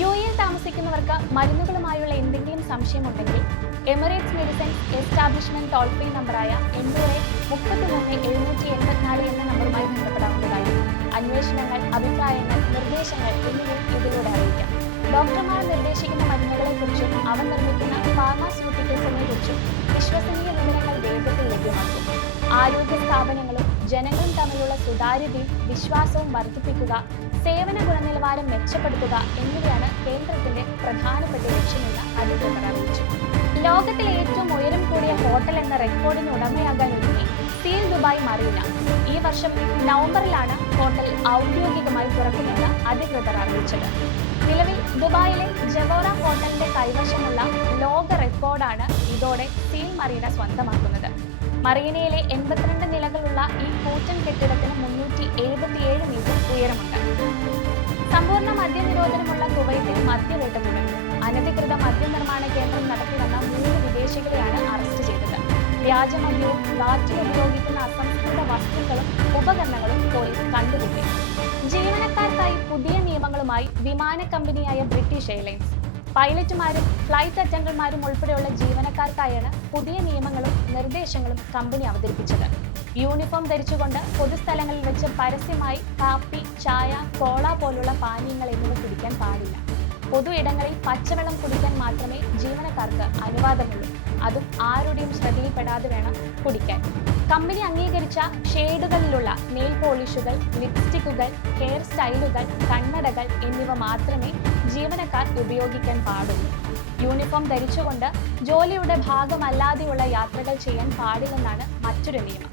യുഎഇയിൽ താമസിക്കുന്നവർക്ക് മരുന്നുകളുമായുള്ള എന്തെങ്കിലും സംശയമുണ്ടെങ്കിൽ Emirates medicines establishment toll free നമ്പറായ 800-33-784 എന്ന നമ്പറുമായി ബന്ധപ്പെടാവുന്നതായിരിക്കും. അന്വേഷണങ്ങൾ, അഭിപ്രായങ്ങൾ, നിർദ്ദേശങ്ങൾ എന്നിവയും ഇതിലൂടെ അറിയിക്കാം. ഡോക്ടർമാർ നിർദ്ദേശിക്കുന്ന മരുന്നുകളെക്കുറിച്ചും അവ നിർമ്മിക്കുന്ന ഫാർമാസ്യൂട്ടിക്കൽസിനെ കുറിച്ചും വിശ്വസനീയ വിവരങ്ങൾ വേഗത്തിൽ ലഭ്യമാക്കും. ആരോഗ്യ സ്ഥാപനങ്ങളും ജനങ്ങളും തമ്മിലുള്ള സുതാര്യതയും വിശ്വാസവും വർദ്ധിപ്പിക്കുക, സേവന ഗുണനിലവാരം മെച്ചപ്പെടുത്തുക എന്നിവയാണ് കേന്ദ്രത്തിന്റെ പ്രധാനപ്പെട്ട ലക്ഷ്യമെന്ന് അധികൃതർ അറിയിച്ചു. ലോകത്തിലെ ഏറ്റവും ഉയരം കൂടിയ ഹോട്ടൽ എന്ന റെക്കോർഡിന് ഉടമയാകാൻ ഒരുങ്ങി സീൽ ദുബായ് മറീന. ഈ വർഷം നവംബറിലാണ് ഹോട്ടൽ ഔദ്യോഗികമായി തുറക്കുമെന്ന് അധികൃതർ അറിയിച്ചത്. നിലവിൽ ദുബായിലെ ജവോറ ഹോട്ടലിന്റെ കൈവശമുള്ള ലോക റെക്കോർഡാണ് ഇതോടെ സീൽ മറീന സ്വന്തമാക്കുന്നത്. മറീനയിലെ 82 നിലകളുള്ള ഈ കൂറ്റൻ കെട്ടിടത്തിന് 377 മീറ്റർ ഉയരമുണ്ട്. സമ്പൂർണ്ണ മദ്യനിരോധനമുള്ള കുവൈത്തിൽ മദ്യവേട്ട തുടങ്ങി. അനധികൃത മദ്യനിർമ്മാണ കേന്ദ്രം നടത്തിവന്ന 3 വിദേശികളെയാണ് അറസ്റ്റ് ചെയ്തത്. വ്യാജമദ്യവും വാറ്റിൽ ഉപയോഗിക്കുന്ന അസംസ്കൃത വസ്തുക്കളും ഉപകരണങ്ങളും പോലീസ് കണ്ടുപിടി. ജീവനക്കാർക്കായി പുതിയ നിയമങ്ങളുമായി വിമാന കമ്പനിയായ ബ്രിട്ടീഷ് എയർലൈൻസ്. പൈലറ്റുമാരും ഫ്ലൈറ്റ് അറ്റൻഡർമാരും ഉൾപ്പെടെയുള്ള ജീവനക്കാർക്കായാണ് പുതിയ നിയമങ്ങളും നിർദ്ദേശങ്ങളും കമ്പനി അവതരിപ്പിച്ചത്. യൂണിഫോം ധരിച്ചുകൊണ്ട് പൊതുസ്ഥലങ്ങളിൽ വെച്ച് പരസ്യമായി കാപ്പി, ചായ, കോള പോലുള്ള പാനീയങ്ങൾ എന്നിവ കുടിക്കാൻ പാടില്ല. പൊതു ഇടങ്ങളിൽ പച്ചവെള്ളം കുടിക്കാൻ മാത്രമേ ജീവനക്കാർക്ക് അനുവാദമുള്ളൂ. അതും ആരുടെയും ശ്രദ്ധയിൽപ്പെടാതെ വേണം കുടിക്കാൻ. കമ്പനി അംഗീകരിച്ച ഷെയ്ഡുകളിലുള്ള നെയിൽ പോളിഷുകൾ, ലിപ്സ്റ്റിക്കുകൾ, ഹെയർ സ്റ്റൈലുകൾ, കണ്ണടകൾ എന്നിവ മാത്രമേ ജീവനക്കാർ ഉപയോഗിക്കാൻ പാടുള്ളൂ. യൂണിഫോം ധരിച്ചുകൊണ്ട് ജോലിയുടെ ഭാഗമല്ലാതെയുള്ള യാത്രകൾ ചെയ്യാൻ പാടില്ലെന്നാണ് മറ്റൊരു നിയമം.